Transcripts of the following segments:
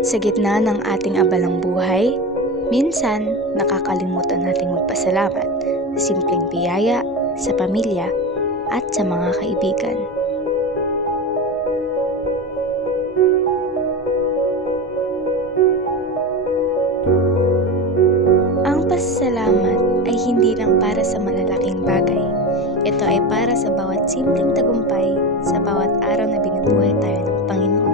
Sa gitna ng ating abalang buhay, minsan nakakalimutan nating magpasalamat sa simpleng biyaya, sa pamilya, at sa mga kaibigan. Ang pasasalamat ay hindi lang para sa malalaking bagay. Ito ay para sa bawat simpleng tagumpay, sa bawat araw na binubuhay tayo ng Panginoon.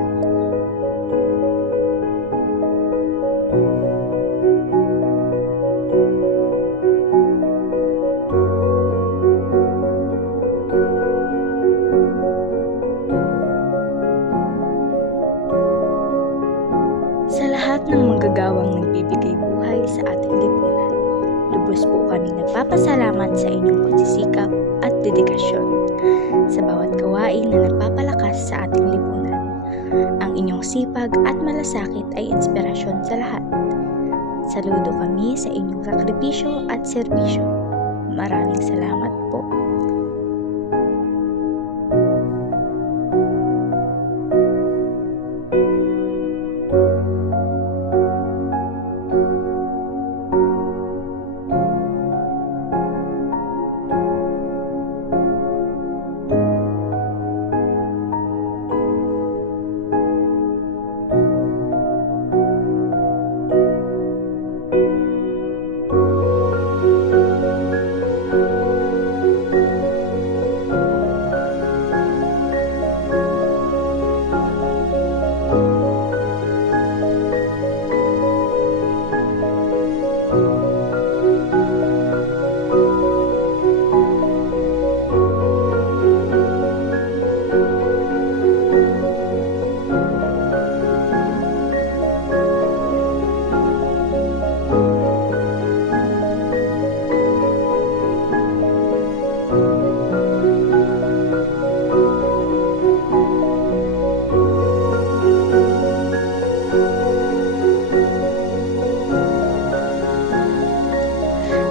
Sa lahat ng manggagawang nagbibigay buhay sa ating lipunan, lubos po kami nagpapasalamat sa inyong pagsisikap at dedikasyon. Sa bawat gawain na nagpapalakas sa ating lipunan, ang inyong sipag at malasakit ay inspirasyon sa lahat. Saludo kami sa inyong sakripisyo at serbisyo. Maraming salamat po.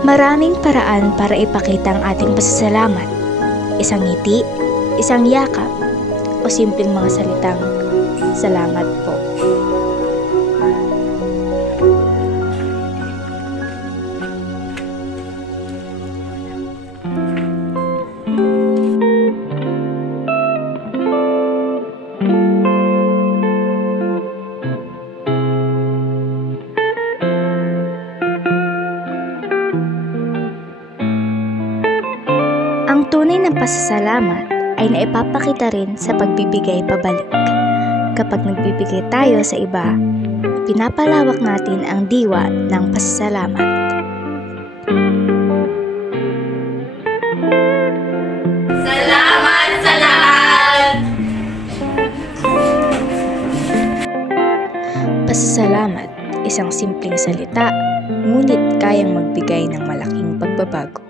Maraming paraan para ipakita ang ating pasasalamat. Isang ngiti, isang yakap, o simpleng mga salitang, "Salamat po." Ang tunay na pasasalamat ay naipapakita rin sa pagbibigay pabalik. Kapag nagbibigay tayo sa iba, pinapalawak natin ang diwa ng pasasalamat. Salamat sa lahat! Pasasalamat, isang simpleng salita, ngunit kayang magbigay ng malaking pagbabago.